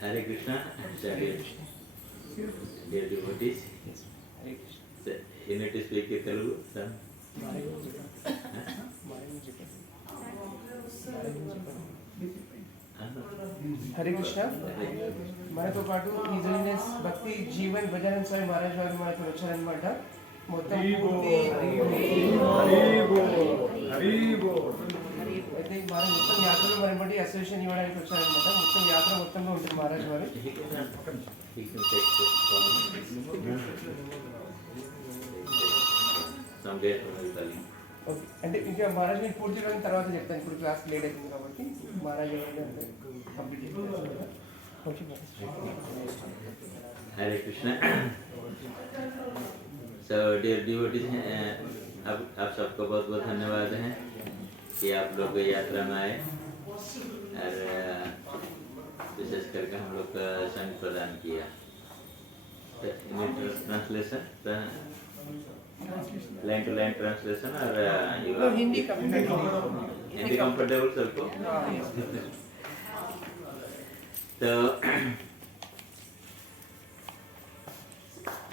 Hare Krishna, dear devotees. You need to speak in Telugu, sir. Hare Krishna మనతో పాటు ఈ juniors భక్తి జీవన్ భజన్ స్వామి మహారాజ్ వారు మనతో వచ్చారనమాట. మొత్తం అయితే మహారాజ్ మొత్తం యాత్రలో మరి బట్టి అసోసియేషన్ ఇవ్వడానికి వచ్చారనమాట. మొత్తం యాత్ర మొత్తంలో ఉంటుంది మహారాజ్ వారు. అంటే ఇంకా మహారాజ్ మీరు పూర్తి రోజుల తర్వాత చెప్తాను. ఇప్పుడు క్లాస్ లేట్ అవుతుంది కాబట్టి మహారాజ్ కంప్లీట్ చేస్తారు. Hare Krishna. So dear devotees, आप सबको बहुत बहुत धन्यवाद है कि आप लोग यात्रा में आए और विशेष करके हम लोग का संग प्रदान किया. Translation, line to line translation और हिंदी कंफर्टेबल सबको.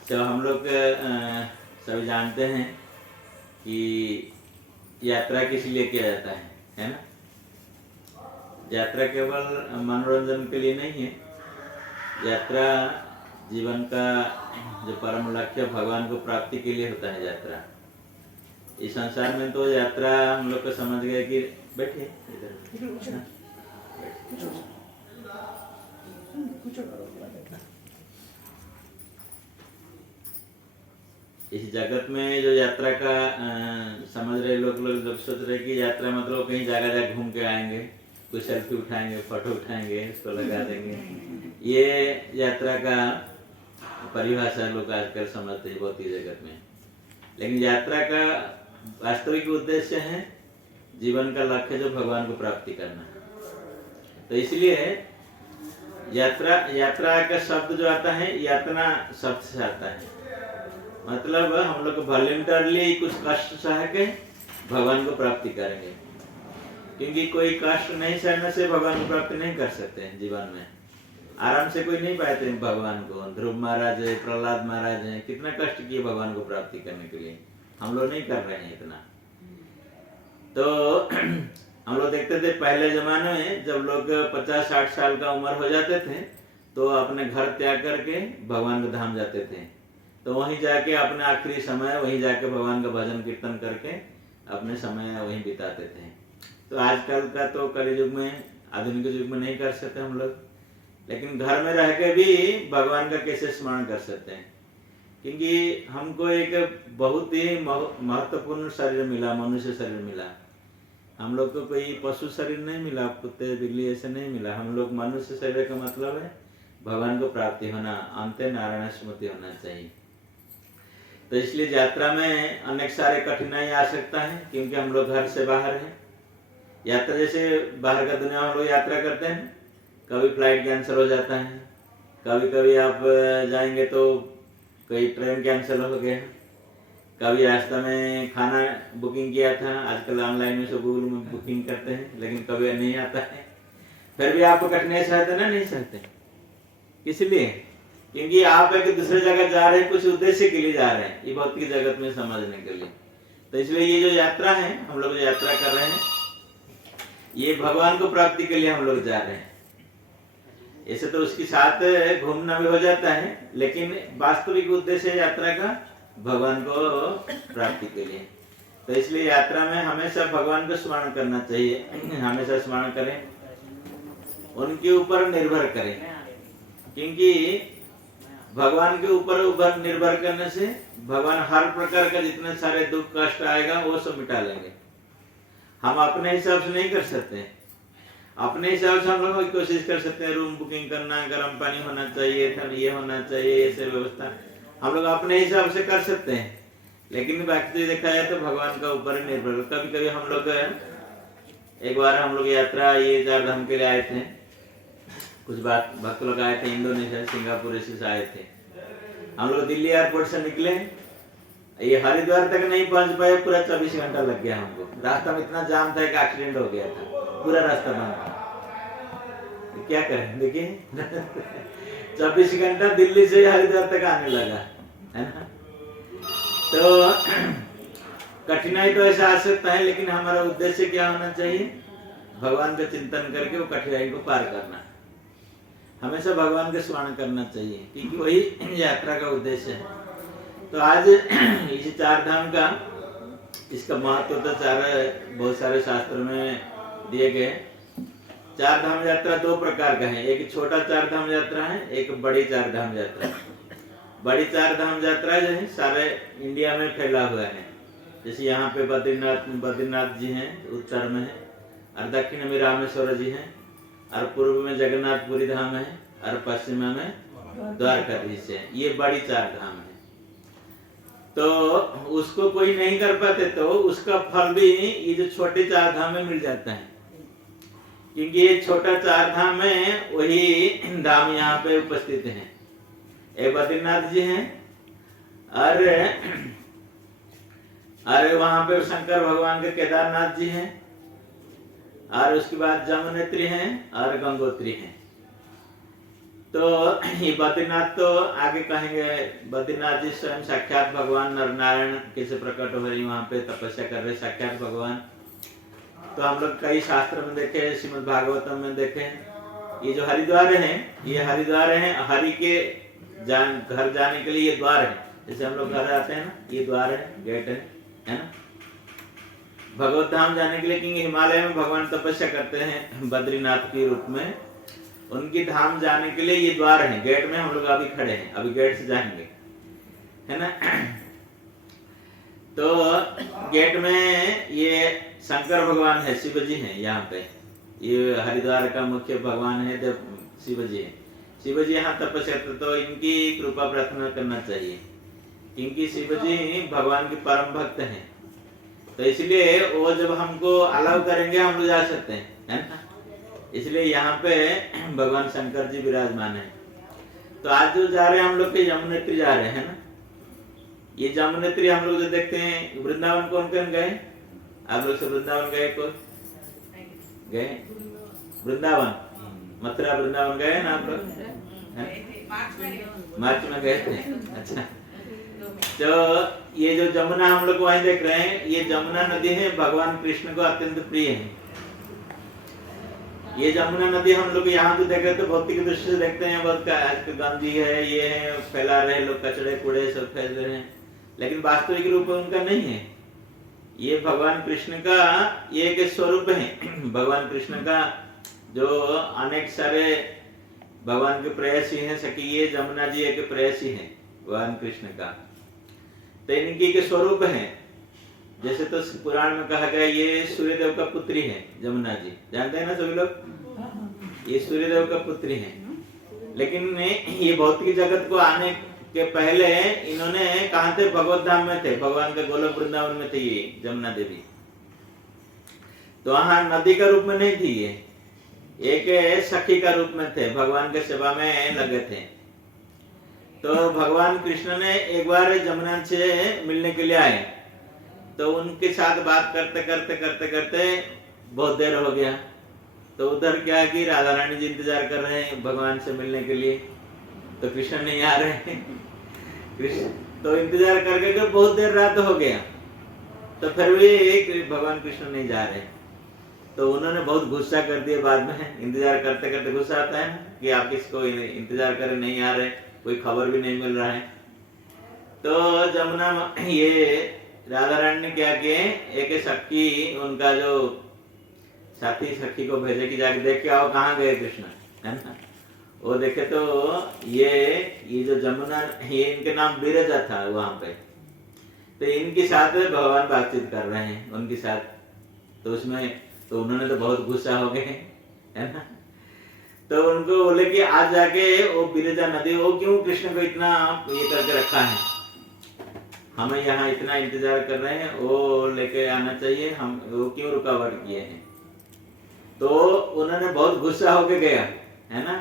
तो हम लोग सभी जानते हैं कि यात्रा किस लिए किया जाता है ना. यात्रा केवल मनोरंजन के लिए नहीं है. यात्रा जीवन का जो परम लक्ष्य भगवान को प्राप्ति के लिए होता है. यात्रा इस संसार में तो यात्रा हम लोग को समझ गए कि बैठे इधर. इस जगत में जो यात्रा का समझ रहे लोग सोच रहे कि यात्रा मतलब कहीं जगह घूम के आएंगे, कुछ सेल्फी उठाएंगे, फोटो उठाएंगे, इसको लगा देंगे. ये यात्रा का परिभाषा लोग आजकल समझते हैं बहुत ही जगत में. लेकिन यात्रा का वास्तविक उद्देश्य है जीवन का लक्ष्य जो भगवान को प्राप्ति करना. तो इसलिए यात्रा का शब्द जो आता है यातना शब्द से आता है. मतलब हम लोग वॉलंटरली कुछ कष्ट सह के भगवान को प्राप्ति करेंगे. क्योंकि कोई कष्ट नहीं सहने से भगवान को प्राप्ति नहीं कर सकते हैं. जीवन में आराम से कोई नहीं पाते हैं भगवान को. ध्रुव महाराज है, प्रहलाद महाराज है, कितना कष्ट किए भगवान को प्राप्ति करने के लिए. हम लोग नहीं कर रहे हैं इतना. तो हम लोग देखते थे पहले जमाने में जब लोग 50-60 साल का उम्र हो जाते थे तो अपने घर त्याग करके भगवान के धाम जाते थे. तो वहीं जाके अपने आखिरी समय वहीं जाके भगवान का भजन कीर्तन करके अपने समय वहीं बिताते थे. तो आजकल का तो कलयुग में आधुनिक युग में नहीं कर सकते हम लोग. लेकिन घर में रह के भी भगवान का कैसे स्मरण कर सकते हैं. क्योंकि हमको एक बहुत ही महत्वपूर्ण शरीर मिला, मनुष्य शरीर मिला. हम लोग को कोई पशु शरीर नहीं मिला, कुत्ते बिल्ली ऐसे नहीं मिला. हम लोग मनुष्य शरीर का मतलब है भगवान को प्राप्ति होना, अंत नारायण स्मृति होना चाहिए. तो इसलिए यात्रा में अनेक सारे कठिनाई आ सकता है क्योंकि हम लोग घर से बाहर हैं. यात्रा जैसे बाहर का दुनिया हम लोग यात्रा करते हैं, कभी फ्लाइट कैंसिल हो जाता है, कभी कभी आप जाएंगे तो कोई ट्रेन कैंसिल हो गया, कभी रास्ता में खाना बुकिंग किया था, आजकल ऑनलाइन में सब गूगल में बुकिंग करते हैं, लेकिन कभी नहीं आता है. फिर भी आपको कठिनाई सहते ना, नहीं सहते. इसलिए क्योंकि आप एक दूसरे जगह जा रहे हैं, कुछ उद्देश्य के लिए जा रहे हैं, ये भौतिक जगत में समझने के लिए. तो इसलिए ये जो यात्रा है हम लोग जो यात्रा कर रहे हैं ये भगवान को प्राप्ति के लिए हम लोग जा रहे हैं. ऐसे तो उसके साथ घूमना भी हो जाता है, लेकिन वास्तविक उद्देश्य यात्रा का भगवान को प्राप्ति के लिए. तो इसलिए यात्रा में हमेशा भगवान को स्मरण करना चाहिए. हमेशा स्मरण करें, उनके ऊपर निर्भर करें. क्योंकि भगवान के ऊपर निर्भर करने से भगवान हर प्रकार का जितने सारे दुख कष्ट आएगा वो सब मिटा लेंगे. हम अपने हिसाब से नहीं कर सकते. अपने हिसाब से हम लोग कोशिश कर सकते हैं, रूम बुकिंग करना, गर्म पानी होना चाहिए, ये होना चाहिए, ऐसे व्यवस्था हम लोग अपने हिसाब से कर सकते हैं. लेकिन बाकी देखा जाए तो भगवान का ऊपर निर्भर. कभी कभी हम लोग एक बार हम लोग यात्रा ये 4 धाम के लिए आए थे. कुछ भक्त लोग आए थे इंडोनेशिया, सिंगापुर से आए थे. हम लोग दिल्ली एयरपोर्ट से निकले, ये हरिद्वार तक नहीं पहुंच पाए, पूरा 24 घंटा लग गया हमको. रास्ता में इतना जाम था कि एक्सीडेंट हो गया था, पूरा रास्ता बंद था. क्या करें देखिए 24 घंटा दिल्ली से हरिद्वार तक आने लगा है ना। तो कठिनाई तो ऐसा आ सकता है, लेकिन हमारा उद्देश्य क्या होना चाहिए? भगवान का चिंतन करके वो कठिनाई को पार करना, हमेशा भगवान का स्मरण करना चाहिए, क्योंकि वही यात्रा का उद्देश्य है। तो आज इस चार धाम का इसका महत्व तो बहुत सारे शास्त्रों में दिए गए। चार धाम यात्रा दो प्रकार का है, एक छोटा चार धाम यात्रा है, एक बड़ी चार धाम यात्रा। बड़ी चार धाम यात्रा जो है सारे इंडिया में फैला हुआ है। जैसे यहाँ पे बद्रीनाथ जी हैं, उत्तर में है, और दक्षिण में रामेश्वर जी हैं, और पूर्व में जगन्नाथपुरी धाम है, और पश्चिम में द्वारकाधीश है। ये बड़ी चार धाम है। तो उसको कोई नहीं कर पाते तो उसका फल भी ये जो छोटे चार धाम में मिल जाता है, क्योंकि ये छोटा चार धाम में वही धाम यहाँ पे उपस्थित हैं। एक बद्रीनाथ जी हैं, अरे वहां पे शंकर भगवान के केदारनाथ जी हैं, और उसके बाद जमुनेत्री हैं और गंगोत्री हैं। तो ये बद्रीनाथ तो आगे कहेंगे, बद्रीनाथ जी स्वयं साक्षात भगवान नर नारायण कैसे प्रकट हो रही वहां पे तपस्या कर रहे साक्षात भगवान। तो हम लोग कई शास्त्र में देखे, श्रीमद् भागवतम में देखे, ये जो हरिद्वार हैं, ये हरिद्वार हैं, हरि के घर जाने के लिए ये द्वार है। जैसे हम लोग घर आते हैं ना, ये द्वार है, गेट है ना, भगवत धाम जाने के लिए। क्योंकि हिमालय में भगवान तपस्या करते हैं बद्रीनाथ के रूप में, उनकी धाम जाने के लिए ये द्वार है। गेट में हम लोग अभी खड़े हैं, अभी गेट से जाएंगे, है ना। तो गेट में ये शंकर भगवान है, शिव जी हैं यहाँ पे। ये हरिद्वार का मुख्य भगवान है, शिव जी है। शिव जी यहाँ तपस्या करते, तो इनकी कृपा प्रार्थना करना चाहिए, क्योंकि शिव जी भगवान के परम भक्त हैं। तो इसलिए वो जब हमको अलाउ करेंगे हम लोग जा सकते हैं, है ना। इसलिए यहाँ पे भगवान शंकर जी विराजमान है। तो आज जो जा रहे हैं हम लोग के यमुनेत्री जा रहे हैं ना। ये यमुनेत्री हम लोग जो देखते हैं, वृंदावन कौन कौन गए? आप लोग से वृंदावन गए? कोई गए? वृंदावन मथुरा वृंदावन गए ना आप लोग? मार्च में गए थे। अच्छा, तो ये जो जमुना हम लोग वहीं देख रहे हैं, ये जमुना नदी है, भगवान कृष्ण को अत्यंत प्रिय है। ये जमुना नदी हम लोग यहाँ तो देख रहे हैं, तो भौतिक दृष्टि से देखते हैं बहुत गंदी है, ये है, फैला रहे लोग, कचड़े कूड़े सब फैल रहे हैं, लेकिन वास्तविक रूप उनका नहीं है। ये भगवान कृष्ण का ये एक स्वरूप है। भगवान कृष्ण का जो अनेक सारे भगवान के प्रेयसी हैं, सखी ये जमुना जी एक प्रेयसी है भगवान कृष्ण का। तो इनकी के स्वरूप है। जैसे तो पुराण में कहा गया ये सूर्यदेव का पुत्री है जमुना जी, जानते हैं ना सभी लोग, ये सूर्यदेव का पुत्री है। लेकिन ये भौतिक जगत को आने के पहले इन्होंने कहा थे? भगवत धाम में थे, भगवान के गोलोक वृंदावन में थे ये जमुना देवी। तो वहां नदी का रूप में नहीं थी, ये एक सखी का रूप में थे, भगवान के सेवा में लगे थे। तो भगवान कृष्ण ने एक बार जमुना से मिलने के लिए आए, तो उनके साथ बात करते करते करते करते बहुत देर हो गया। तो उधर क्या कि राधा रानी जी इंतजार कर रहे हैं भगवान से मिलने के लिए, तो कृष्ण नहीं आ रहे हैं। कृष्ण तो इंतजार करके के बहुत देर रात हो गया, तो फिर भी भगवान कृष्ण नहीं जा रहे। तो उन्होंने बहुत गुस्सा कर दिया बाद में, इंतजार करते करते गुस्सा आता है ना कि आप किसको इंतजार करें, नहीं आ रहे, कोई खबर भी नहीं मिल रहा है। तो जमुना ये राधा रानी ने क्या किए, एक सखी उनका जो साथी सखी को भेजे कि जाके देख के आओ कहाँ गए कृष्ण, है ना। वो देखे तो ये जो जमुना, ये इनके नाम बिरजा था वहां पे। तो इनके साथ भगवान बातचीत कर रहे हैं उनके साथ। तो उसमें तो उन्होंने तो बहुत गुस्सा हो गए, है ना। तो उनको बोले कि आज जाके वो बिरजा नदी, वो क्यों कृष्ण को इतना ये करके रखा है, हमें यहाँ इतना इंतजार कर रहे हैं, वो लेके आना चाहिए, हम वो क्यों रुकावट किए हैं। तो उन्होंने बहुत गुस्सा होके गया, है ना,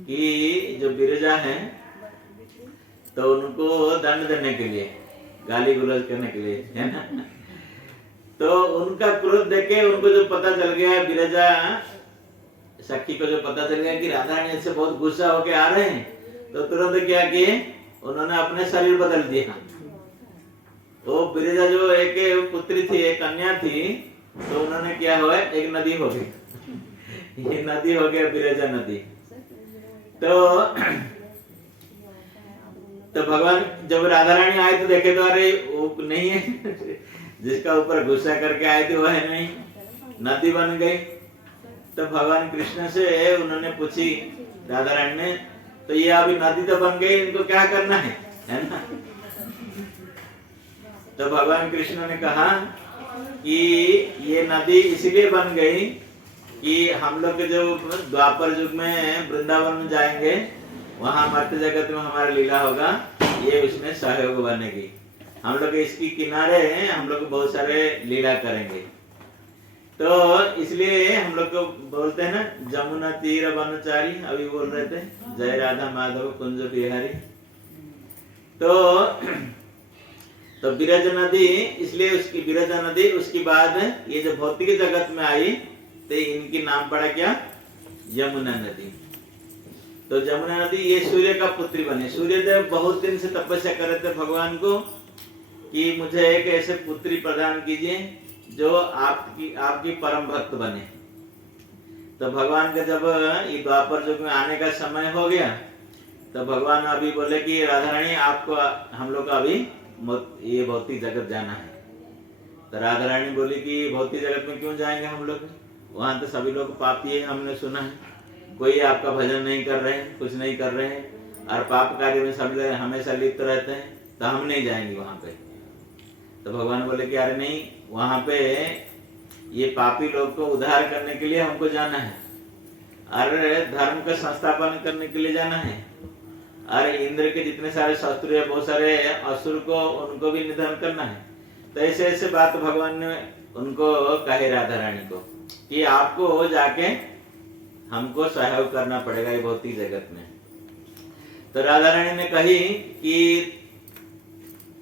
कि जो बिरजा हैं तो उनको दंड देने के लिए, गाली गुलज करने के लिए, है ना। तो उनका क्रोध देख के उनको जो पता चल गया बिरजा सखी को जो पता चल गया कि राधा रानी से बहुत गुस्सा होके आ रहे हैं, तो तुरंत क्या किए, उन्होंने अपने शरीर बदल दिया। वो बिरजा जो एक पुत्री थी, एक कन्या थी, तो उन्होंने क्या हुआ, एक नदी हो गई। ये नदी हो गया बिरजा नदी। तो भगवान जब राधा रानी आए तो देखे तो अरे वो नहीं है, जिसका ऊपर गुस्सा करके आए थे वो है नहीं, नदी बन गई। तो भगवान कृष्ण से उन्होंने पूछी राधा रानी ने, तो ये अभी नदी तो बन गई, इनको क्या करना है ना। तो भगवान कृष्ण ने कहा कि ये नदी इसलिए बन गई कि हम लोग जो द्वापर युग में वृंदावन में जाएंगे, वहां मर्त्य जगत में हमारा लीला होगा, ये उसमें सहयोग बनेगी। हम लोग इसकी किनारे हम लोग बहुत सारे लीला करेंगे। तो इसलिए हम लोग को बोलते हैं ना, जमुना तीर वनचारी, अभी बोल रहे थे, जय राधा माधव कुंज बिहारी। तो बिरज नदी, इसलिए उसकी बिरजा नदी, उसके बाद ये जो भौतिक जगत में आई तो इनकी नाम पड़ा क्या, यमुना नदी। तो यमुना नदी ये सूर्य का पुत्री बने। सूर्यदेव बहुत दिन से तपस्या कर रहे थे भगवान को कि मुझे एक ऐसे पुत्री प्रदान कीजिए जो आपकी परम भक्त बने। तो भगवान का जब ये द्वापर युग में आने का समय हो गया, तो भगवान अभी बोले कि राधा रानी आपको, हम लोग अभी ये भौतिक जगत जाना है। तो राधा रानी बोली कि भौतिक जगत में क्यों जाएंगे हम लोग, वहां तो सभी लोग पापी है, हमने सुना है, कोई आपका भजन नहीं कर रहे हैं, कुछ नहीं कर रहे हैं, और पाप कार्य में सभी लोग हमेशा लिप्त रहते हैं, तो हम नहीं जाएंगे वहां पे। तो भगवान बोले कि अरे नहीं, वहां पे ये पापी लोग को उद्धार करने के लिए हमको जाना है, अरे धर्म का संस्थापन करने के लिए जाना है, अरे इंद्र के जितने सारे शत्रु है, बहुत सारे असुर को, उनको भी निधन करना है। तो ऐसे ऐसे बात भगवान ने उनको कहे राधा रानी को कि आपको जाके हमको सहयोग करना पड़ेगा ये भौतिक जगत में। तो राधा रानी ने कही कि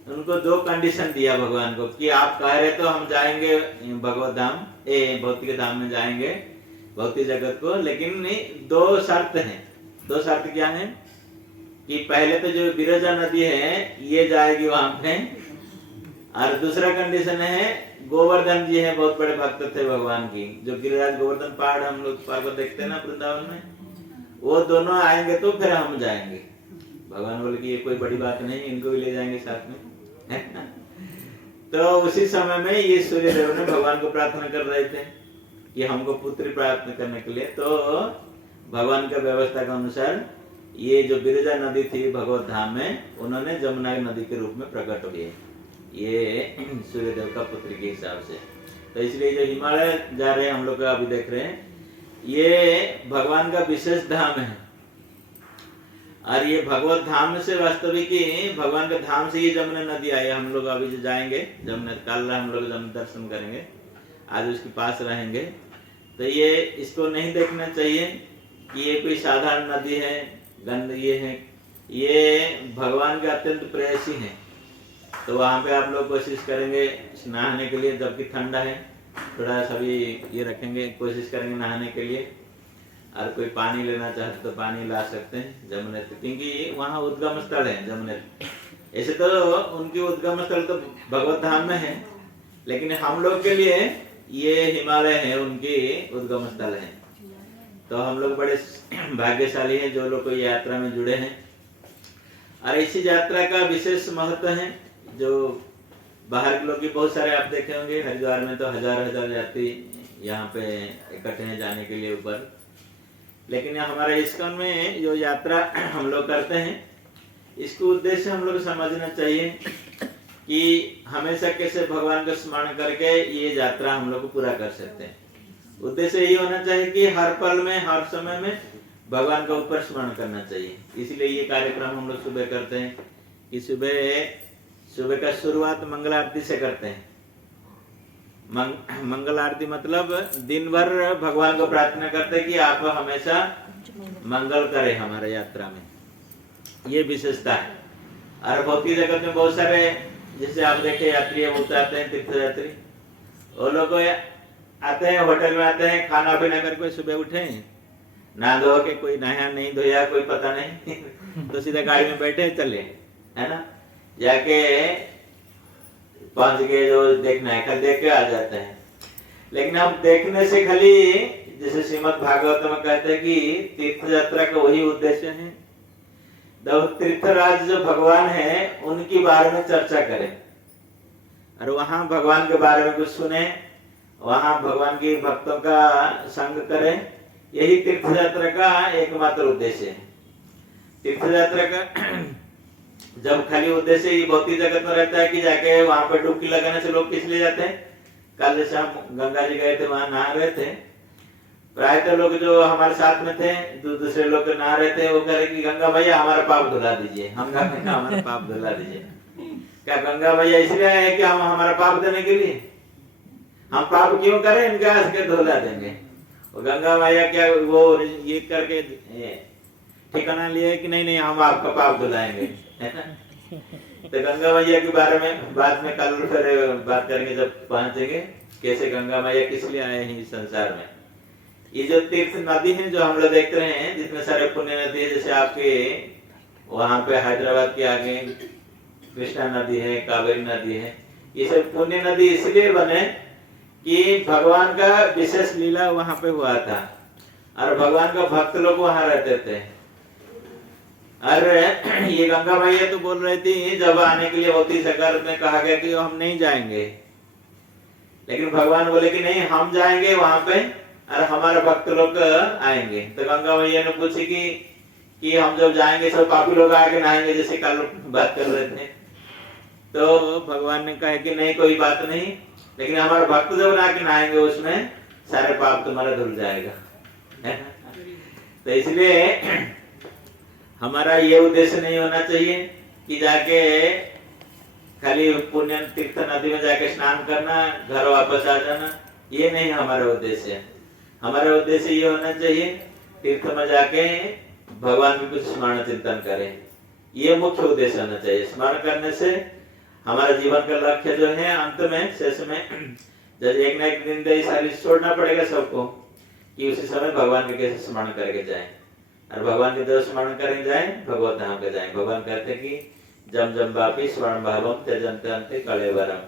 उनको दो कंडीशन दिया भगवान को कि आप कह रहे तो हम जाएंगे भगवत धाम, भौतिक धाम में जाएंगे भौतिक जगत को, लेकिन दो शर्त हैं। दो शर्त क्या है कि पहले तो जो बिरजा नदी है ये जाएगी वहां पे, और दूसरा कंडीशन है गोवर्धन जी है, बहुत बड़े भक्त थे भगवान की, जो गिरिराज गोवर्धन पहाड़ हम लोग पहाड़ को देखते हैं ना वृंदावन में, वो दोनों आएंगे तो फिर हम जाएंगे। भगवान बोले कि ये कोई बड़ी बात नहीं, इनको भी ले जाएंगे साथ में। तो उसी समय में ये सूर्यदेव ने भगवान को प्रार्थना कर रहे थे कि हमको पुत्र प्राप्त करने के लिए। तो भगवान का व्यवस्था के अनुसार ये जो बिरजा नदी थी भगवत धाम में, उन्होंने जमुना नदी के रूप में प्रकट हुए, ये सूर्यदेव का पुत्र के हिसाब से। तो इसलिए जो हिमालय जा रहे हैं हम लोग अभी देख रहे हैं, ये भगवान का विशेष धाम है। और ये भगवत धाम से वास्तविक भगवान के धाम से ये जमुना नदी आई। हम लोग अभी जो जाएंगे जमुना, कल हम लोग जमुना दर्शन करेंगे, आज उसके पास रहेंगे। तो ये इसको नहीं देखना चाहिए कि ये कोई साधारण नदी है, गंद ये है, ये भगवान के अत्यंत प्रेयसी है। तो वहां पे आप लोग कोशिश करेंगे नहाने के लिए, जबकि ठंडा है, थोड़ा सभी ये रखेंगे, कोशिश करेंगे नहाने के लिए। और कोई पानी लेना चाहते तो पानी ला सकते हैं जमुना, क्योंकि वहाँ उद्गम स्थल है जमुना। ऐसे तो उनकी उद्गम स्थल तो भगवत धाम में है, लेकिन हम लोग के लिए ये हिमालय है, उनकी उद्गम स्थल है। तो हम लोग बड़े भाग्यशाली हैं जो लोग को यात्रा में जुड़े हैं। और इसी यात्रा का विशेष महत्व है, जो बाहर के लोग की बहुत सारे आप देखे होंगे, हरिद्वार में तो हजार हजार यात्री यहाँ पे इकट्ठे हैं जाने के लिए ऊपर। लेकिन हमारे इस्कॉन में जो यात्रा हम लोग करते हैं, इसको उद्देश्य हम लोग समझना चाहिए कि हमेशा कैसे भगवान का स्मरण करके ये यात्रा हम लोग को पूरा कर सकते हैं। उद्देश्य यही होना चाहिए कि हर पल में, हर समय में भगवान का ऊपर स्मरण करना चाहिए। इसलिए ये कार्यक्रम हम लोग सुबह करते हैं कि सुबह का शुरुआत मंगल आरती से करते हैं। मंगल आरती मतलब दिन भर भगवान को प्रार्थना करते हैं कि आप हमेशा मंगल करें हमारे यात्रा में, ये विशेषता है। और भौतिक जगत में बहुत सारे, जैसे आप देखे यात्री है, वो आते हैं तीर्थ यात्री, वो लोग आते हैं होटल में, आते हैं खाना पीना करके सुबह उठे ना धो के कोई नया नहीं धोया कोई पता नहीं तो सीधा गाड़ी में बैठे चले, है ना, जाके पहुंच गए, जो देखना है कल देख के आ जाते हैं। लेकिन हम देखने से खाली, जैसे श्रीमद् भागवत में कहते हैं कि तीर्थ यात्रा का वही उद्देश्य है, तीर्थराज जो भगवान है उनके बारे में चर्चा करें और वहां भगवान के बारे में कुछ सुने, वहां भगवान के भक्तों का संग करें, यही तीर्थ यात्रा का एकमात्र उद्देश्य है। तीर्थ यात्रा का जब खाली उद्देश्य ही भौतिक जगत में रहता है कि जाके वहां पर डुबकी लगाने से लोग किस लिए जाते हैं, कल जैसे हम गंगा जी गए थे वहां नहा रहे थे, प्रायतः लोग जो हमारे साथ में थे दूसरे लोग नहा रहे थे, वो कह रहे कि गंगा भैया हमारा पाप धुला दीजिए, हम कहा हमारा पाप धुला दीजिए। क्या गंगा भैया इसलिए आए कि हम हमारा पाप देने के लिए, हम पाप क्यों करें, इनके हंस के धुला देंगे। और गंगा भैया क्या वो ये करके ठिकाना लिया कि नहीं नहीं हम आपका पाप धुलाएंगे, है ना। तो गंगा मैया के बारे में बाद में कल फिर बात करेंगे जब पहुंचेंगे, कैसे गंगा मैया किस लिए आए हैं इस संसार में। ये जो तीर्थ नदी है जो हम लोग देख रहे हैं, जितने सारे पुण्य नदी है, जैसे आपके वहां पे हैदराबाद के आगे कृष्णा नदी है, कावेरी नदी है, ये सब पुण्य नदी इसलिए बने कि भगवान का विशेष लीला वहां पे हुआ था और भगवान का भक्त लोग वहां रहते थे। अरे ये गंगा मैया तो बोल रही थी जब आने के लिए होती सरकार में कहा गया कि हम नहीं जाएंगे, लेकिन भगवान बोले कि नहीं हम जाएंगे वहां पे और हमारे भक्त लोग आएंगे। तो गंगा मैया ने पूछी कि हम जब जाएंगे सब पापी लोग आके नहाएंगे, जैसे कल बात कर रहे थे। तो भगवान ने कहा कि नहीं कोई बात नहीं, लेकिन हमारे भक्त जब आके नहाएंगे उसमें सारे पाप तुम्हारा धुल जाएगा। तो इसलिए हमारा ये उद्देश्य नहीं होना चाहिए कि जाके खाली पुण्य तीर्थ नदी में जाके स्नान करना, घर वापस आ जाना, ये नहीं हमारा उद्देश्य। हमारा उद्देश्य ये होना चाहिए तीर्थ में जाके भगवान की कुछ स्मरण चिंतन करें, ये मुख्य उद्देश्य होना चाहिए। स्मरण करने से हमारा जीवन का लक्ष्य जो है अंत में शेष में जब एक ना एक दिन दे शरीर छोड़ना पड़ेगा सबको, कि उसी समय भगवान के कैसे स्मरण करके जाए और भगवान के जो स्मरण करें जाए भगवत धाम के जाए। भगवान कहते कि जम जम वापी स्वर्ण भावम त्यजन्ते अन्ते कलेवरम,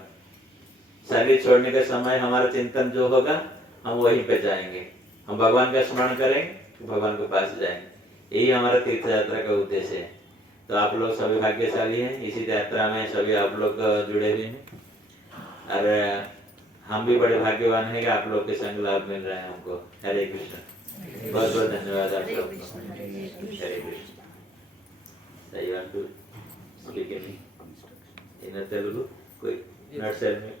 शरीर छोड़ने के समय हमारा चिंतन जो होगा हम वहीं पे जाएंगे, हम भगवान का स्मरण करेंगे भगवान के पास जाएंगे, यही हमारा तीर्थ यात्रा का उद्देश्य है। तो आप लोग सभी भाग्यशाली हैं, इसी यात्रा में सभी आप लोग जुड़े हुए हैं और हम भी बड़े भाग्यवान हैं कि आप लोग के संग लाभ मिल रहा है हमको। हरे कृष्ण, बहुत बहुत धन्यवाद आप लोग। हरे कृष्ण। सही बात टू स्पीक इन तेलुगु, कोई नर्सरी में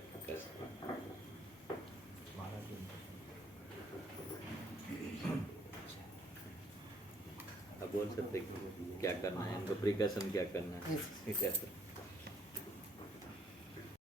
बोल सकते क्या करना है, इनको प्रिकॉशन क्या करना है।